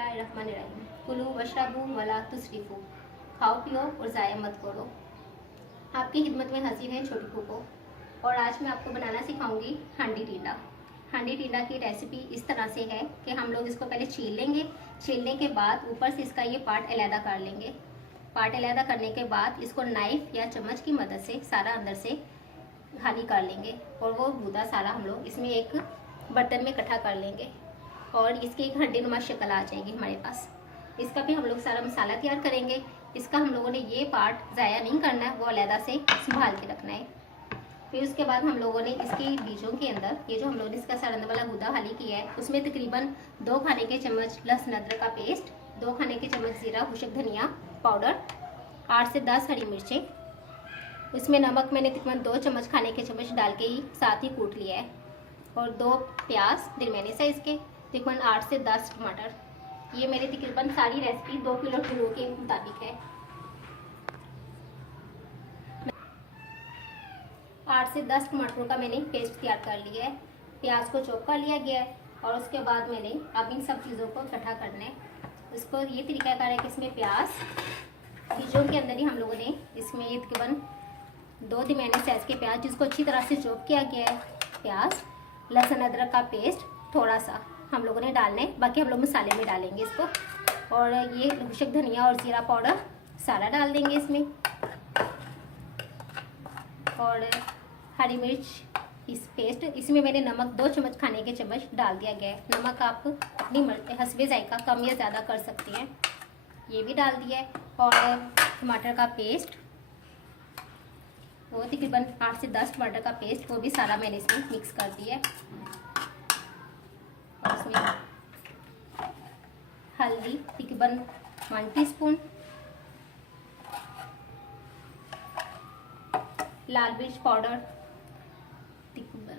बिस्मिल्लाहिर्रहमानिर्रहीम। कुलू वशरबू वला तुसरिफू, खाओ पियो और ज़ाया मत करो। आपकी खिदमत में हाजिर है छोटी फूफो, और आज मैं आपको बनाना सिखाऊंगी हांडी टींडा। हांडी टींडा की रेसिपी इस तरह से है कि हम लोग इसको पहले छील लेंगे। छीलने के बाद ऊपर से इसका ये पार्ट अलहदा कर लेंगे। पार्ट अलहदा करने के बाद इसको नाइफ या चम्मच की मदद से सारा अंदर से खाली कर लेंगे, और वो गूदा सारा हम लोग इसमें एक बर्तन में इकट्ठा कर लेंगे, और इसकी एक हड्डी नुमा शक्ल आ जाएगी हमारे पास। इसका भी हम लोग सारा मसाला तैयार करेंगे। इसका हम लोगों ने ये पार्ट ज़ाया नहीं करना है, वो अलहदा से संभाल के रखना है। फिर उसके बाद हम लोगों ने इसके बीजों के अंदर ये जो हम लोगों ने इसका सरंद वाला गूदा खाली किया है, उसमें तकरीबन 2 खाने के चम्मच लहसुन अदरक का पेस्ट, 2 खाने के चम्मच जीरा खुशक धनिया पाउडर, 8 से 10 हरी मिर्चें, उसमें नमक मैंने तकरीबन 2 चम्मच खाने के चम्मच डाल के ही साथ ही कूट लिया है, और 2 प्याज दरमियाने साइज के, तकरीबन 8 से 10 टमाटर। ये मेरी तकरीबन सारी रेसिपी 2 किलो के मुताबिक है। 8 से 10 टमाटरों का मैंने पेस्ट तैयार कर लिया है। प्याज को चॉप कर लिया गया है, और उसके बाद मैंने अब इन सब चीज़ों को इकट्ठा करना है। इसको ये तरीका कार है कि इसमें प्याज बीजों के अंदर ही हम लोगों ने इसमें ये तकरीबन 2 दरमियाने साइज के प्याज जिसको अच्छी तरह से चॉप किया गया है, प्याज, लहसुन अदरक का पेस्ट थोड़ा सा हम लोगों ने डालना है, बाकी हम लोग मसाले में डालेंगे इसको, और ये खुशक धनिया और जीरा पाउडर सारा डाल देंगे इसमें, और हरी मिर्च इस पेस्ट, इसमें मैंने नमक 2 चम्मच खाने के चम्मच डाल दिया गया है। नमक आप अपनी हस्बे जायका कम या ज़्यादा कर सकती हैं, ये भी डाल दिया है, और टमाटर का पेस्ट वो तकरीबन 8 से 10 टमाटर का पेस्ट, वो भी सारा मैंने इसमें मिक्स कर दिया है। और इसमें हल्दी तकरीबन 1 टीस्पून, लाल मिर्च पाउडर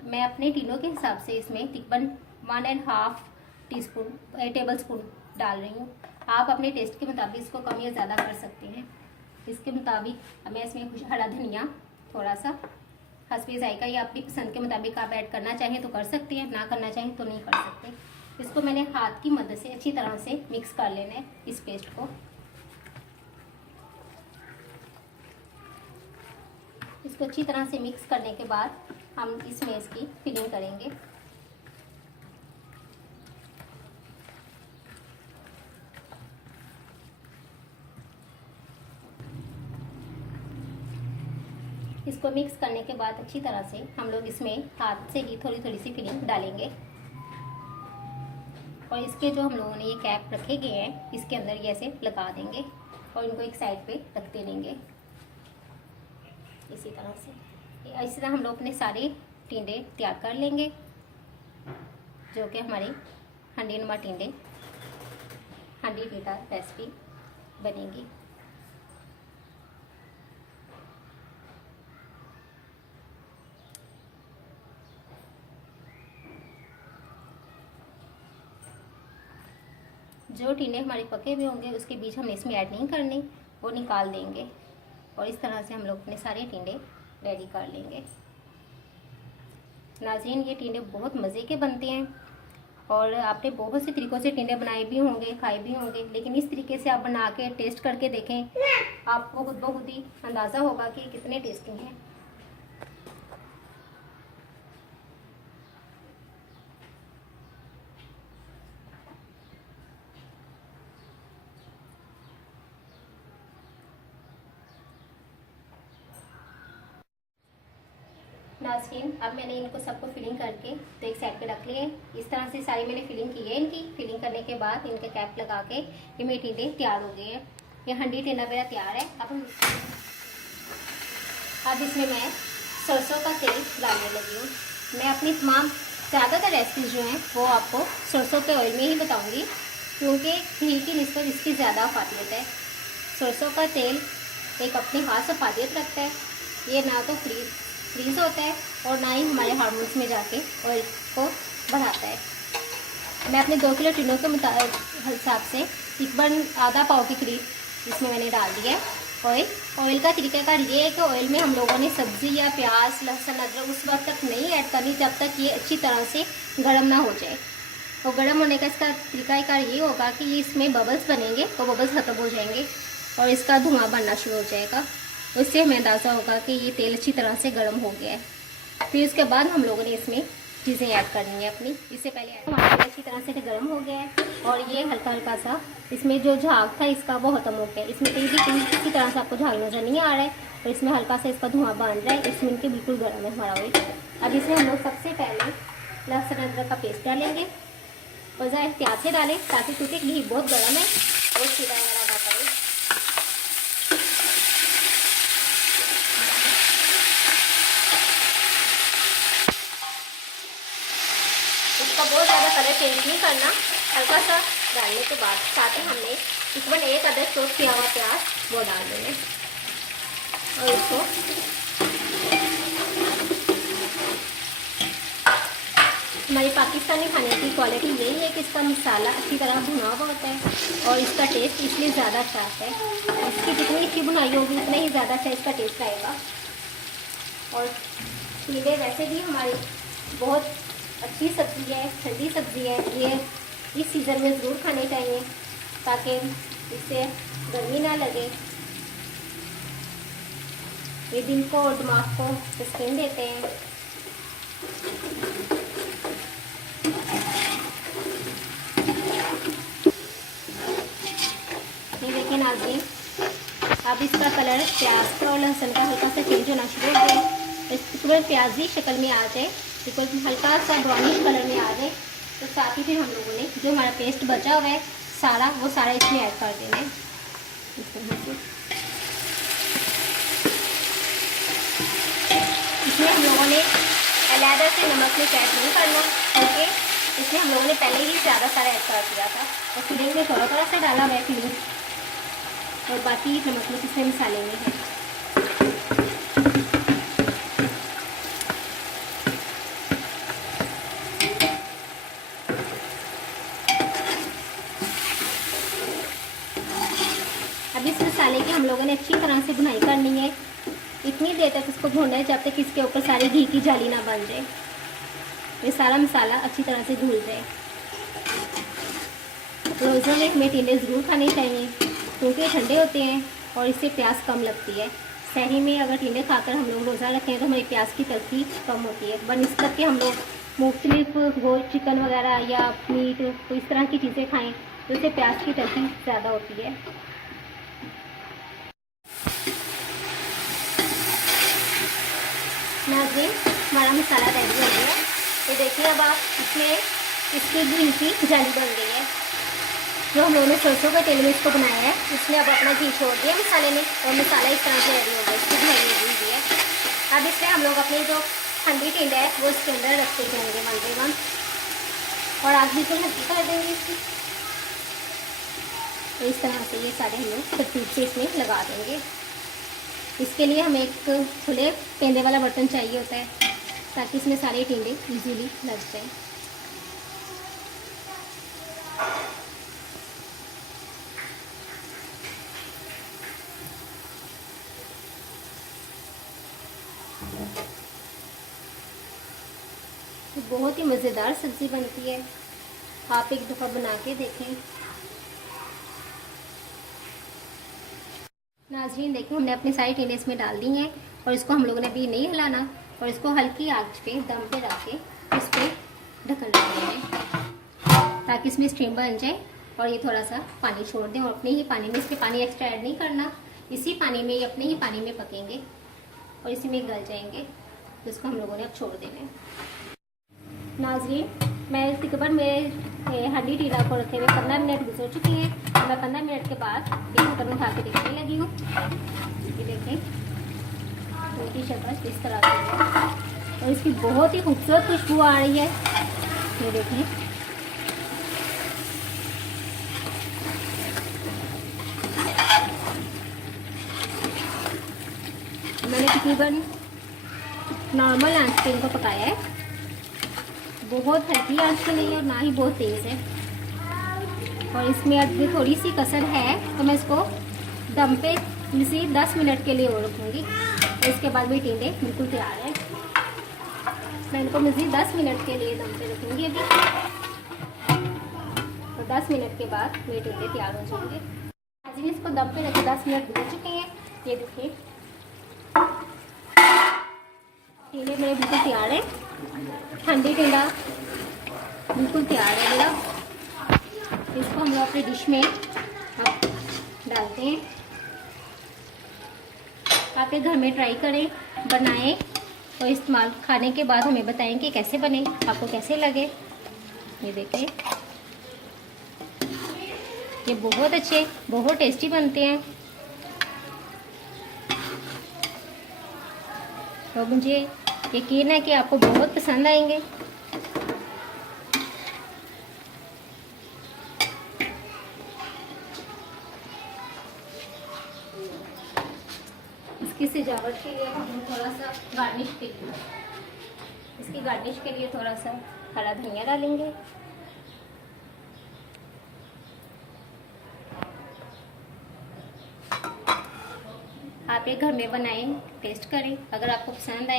मैं अपने टीनों के हिसाब से इसमें तकरीबन 1.5 टेबल स्पून डाल रही हूँ। आप अपने टेस्ट के मुताबिक इसको कम या ज़्यादा कर सकते हैं। इसके मुताबिक मैं इसमें कुछ हरा धनिया थोड़ा सा, हस्बे जायका या अपनी पसंद के मुताबिक आप ऐड करना चाहें तो कर सकते हैं, ना करना चाहें तो नहीं कर सकते। इसको मैंने हाथ की मदद से अच्छी तरह से मिक्स कर लेना है इस पेस्ट को। इसको अच्छी तरह से मिक्स करने के बाद हम इसमें इसकी फिलिंग करेंगे। इसको मिक्स करने के बाद अच्छी तरह से हम लोग इसमें हाथ से ही थोड़ी थोड़ी सी फिलिंग डालेंगे, और इसके जो हम लोगों ने ये कैप रखे गए हैं इसके अंदर ये ऐसे लगा देंगे, और इनको एक साइड पे रखते रहेंगे इसी तरह से। इसी तरह हम लोग अपने सारे टिंडे तैयार कर लेंगे, जो कि हमारे हांडी नुमा टिंडे हांडी टींडा रेसिपी बनेगी। जो टिंडे हमारे पके हुए होंगे उसके बीज हमें इसमें ऐड नहीं करने, वो निकाल देंगे, और इस तरह से हम लोग अपने सारे टिंडे रेडी कर लेंगे। नाज़रीन, ये टिंडे बहुत मज़े के बनते हैं, और आपने बहुत से तरीक़ों से टिंडे बनाए भी होंगे, खाए भी होंगे, लेकिन इस तरीके से आप बना के टेस्ट करके देखें, आपको खुद ब खुद ही अंदाज़ा होगा कि कितने टेस्टी हैं। नाज़रीन, अब मैंने इनको सबको फिलिंग करके तो एक साइड पे रख लिए। इस तरह से सारी मैंने फिलिंग की है। इनकी फिलिंग करने के बाद इनके कैप लगा के ये मेरे टिंडे तैयार हो गए हैं। ये हांडी टिंडा मेरा तैयार है। अब इसमें मैं सरसों का तेल डालने लगी हूँ। मैं अपनी तमाम ज़्यादातर रेसिपीज जो हैं वो आपको सरसों के ऑयल में ही बताऊँगी, क्योंकि घी की निस्बत इसकी ज़्यादा अफादियत है। सरसों का तेल एक अपनी खास अफादियत रखता है। ये ना तो फ्रीज होता है, और ना ही हमारे हार्मोन्स में जाके ऑयल को बढ़ाता है। मैं अपने 2 किलो टिनों के हिसाब से तकरीबन आधा पाव के करीब इसमें मैंने डाल दिया है ऑयल का तरीकाकार ये है कि ऑयल में हम लोगों ने सब्ज़ी या प्याज लहसुन अदरक उस वक्त तक नहीं ऐड करनी जब तक ये अच्छी तरह से गर्म ना हो जाए। और गर्म होने का इसका तरीकाकार ये होगा कि इसमें बबल्स बनेंगे तो बबल्स ख़त्म हो जाएंगे और इसका धुआं बनना शुरू हो जाएगा। उससे हमें अंदाज़ा होगा कि ये तेल अच्छी तरह से गर्म हो गया है। फिर उसके बाद हम लोगों ने इसमें चीज़ें ऐड करनी है अपनी। इससे पहले हमारा तेल अच्छी तरह से गर्म हो गया है और ये हल्का हल्का सा इसमें जो झाग था इसका वो खत्म हो गया है। इसमें तेल भी किसी तरह से आपको झाग नज़र नहीं आ रहा है और इसमें हल्का सा इसका धुआं बन रहा है। 1 मिनट के बिल्कुल गर्म है हमारा ऑयल। अब इसमें हम लोग सबसे पहले लहसुन अदरक का पेस्ट डालेंगे और ज़रा एहतियात से डालें ताकि क्योंकि घी बहुत गर्म है और सीधा वगैरह ना करें। इसका बहुत ज़्यादा कलर चेंज नहीं करना, हल्का सा डालने के बाद साथ ही हमने तकरीबन 1 अदद चॉप किया हुआ प्याज वो डाल देंगे और इसको हमारी पाकिस्तानी खाने की क्वालिटी यही है कि इसका मसाला अच्छी तरह भुना हुआ होता है और इसका टेस्ट इसलिए ज़्यादा अच्छा आता है। इसकी जितनी अच्छी बुनाई होगी उतना ही ज़्यादा अच्छा इसका टेस्ट आएगा। और टींडे वैसे भी हमारी बहुत अच्छी सब्ज़ी है, ठंडी सब्ज़ी है। ये इस सीज़न में ज़रूर खाने चाहिए ताकि इससे गर्मी ना लगे। ये दिल को और दिमाग को सुकून देते हैं। ये देखिए नाज़रीन, अब इसका कलर प्याज का और लहसुन का हल्का सा चेंज होना शुरू हो गया। इसके प्याजी शक्ल में आ जाए, बिल्कुल हल्का सा ब्राउनिश कलर में आ जाए तो साथ ही फिर हम लोगों ने जो हमारा पेस्ट बचा हुआ है वो सारा इसमें ऐड कर देना है इस तरह से। इसमें हम लोगों ने अलहदा से नमक में ऐड नहीं करना क्योंकि इसमें हम लोगों ने पहले ही ज़्यादा सारा ऐड कर दिया था और फिलिंग में थोड़ा थोड़ा सा डाला हुआ है फिलिंग और बाकी नमक में इसमें मसाले में है। अब इस मसाले की हम लोगों ने अच्छी तरह से भुनाई करनी है। इतनी देर तक इसको भूनना है जब तक इसके ऊपर सारी घी की जाली ना बन जाए, ये सारा मसाला अच्छी तरह से घुल जाए। रोज़ों में हमें टींडे ज़रूर खाने चाहिए क्योंकि ठंडे होते हैं और इससे प्यास कम लगती है। सहरी में अगर टींडे खाकर हम लोग रोज़ा रखें तो हमारी प्यास की तलखी कम होती है। बनस्बत के हम लोग मुख्तलिफ गोश्त चिकन वगैरह या मीट तो इस तरह की चीज़ें खाएँ तो इससे प्यास की तलखी ज़्यादा होती है। नाज़रीन, हमारा मसाला रेडी हो गया। ये देखिए अब आप इसमें इसकी घी की जाली बन गई है। जो हम लोगों ने सरसों के तेल में इसको बनाया है इसने अब अपना घी छोड़ दिया मसाले में और मसाला इस तरह से रेडी हो गया। इसकी घी लगी हुई है। अब इसमें हम लोग अपनी जो ठंडी टींडे है वो इसके अंदर रखते जाएंगे 1 बाय 1 और आग भी हल्की कर देंगे इसकी। तो इस तरह से ये सारे हम लोग तरतीब से इसमें लगा देंगे। इसके लिए हमें एक खुले पेंदे वाला बर्तन चाहिए होता है ताकि इसमें सारे टींडे इजीली लग जाएं। बहुत ही मज़ेदार सब्ज़ी बनती है, आप एक दफ़ा बना के देखें। नाज़रीन देखिए, हमने अपनी सारी टींडे इसमें डाल दी हैं और इसको हम लोगों ने अभी नहीं हिलाना और इसको हल्की आंच पे दम पे रख के इस पर ढक्कन रख देंगे ताकि इसमें स्टीम बन जाए और ये थोड़ा सा पानी छोड़ दें और अपने ही पानी में, इसमें पानी एक्स्ट्रा ऐड नहीं करना, इसी पानी में, अपने ही पानी में पकेंगे और इसी में गल जाएंगे। तो इसको हम लोगों ने अब छोड़ देना है। नाज़रीन, मैं तकरीबन मेरे हड्डी टीला को रखे हुए 15 मिनट गुजर चुकी हैं। मैं 15 मिनट के बाद ये ढक्कन उठा के देखने लगी हूँ। ये देखें, उनकी शक्ल इस तरह की है और इसकी बहुत ही खूबसूरत खुशबू आ रही है। ये देखें, मैंने तकरीबन नॉर्मल आंच पे इनको पकाया है, बहुत हल्की आंच पे नहीं और ना ही बहुत तेज़ है। और इसमें अब थोड़ी सी कसर है तो मैं इसको दम पे इसी 10 मिनट के लिए और रखूँगी। इसके बाद भी टींडे बिल्कुल तैयार है। मैं इनको मज़ीद 10 मिनट के लिए दम पे रखूँगी अभी। 10 मिनट के बाद मेरे टिंडे तैयार हो जाएंगे। आज ही इसको दम पे रखे 10 मिनट हो चुके हैं। ये देखिए टिंडे मेरे बिल्कुल तैयार है। ठंडी टिंडा बिल्कुल तैयार है मेरा। इसको हम लोग अपनी डिश में अब डालते हैं। आप ये घर में ट्राई करें, बनाएं और इस्तेमाल खाने के बाद हमें बताएं कि कैसे बने, आपको कैसे लगे। ये देखिए ये बहुत अच्छे, बहुत टेस्टी बनते हैं और मुझे यकीन है कि आपको बहुत पसंद आएंगे। इसकी सजावट के लिए हम थोड़ा सा गार्निश के लिए इसकी गार्निश के लिए थोड़ा सा हरा धनिया डालेंगे। आप ये घर में बनाएं, टेस्ट करें। अगर आपको पसंद आए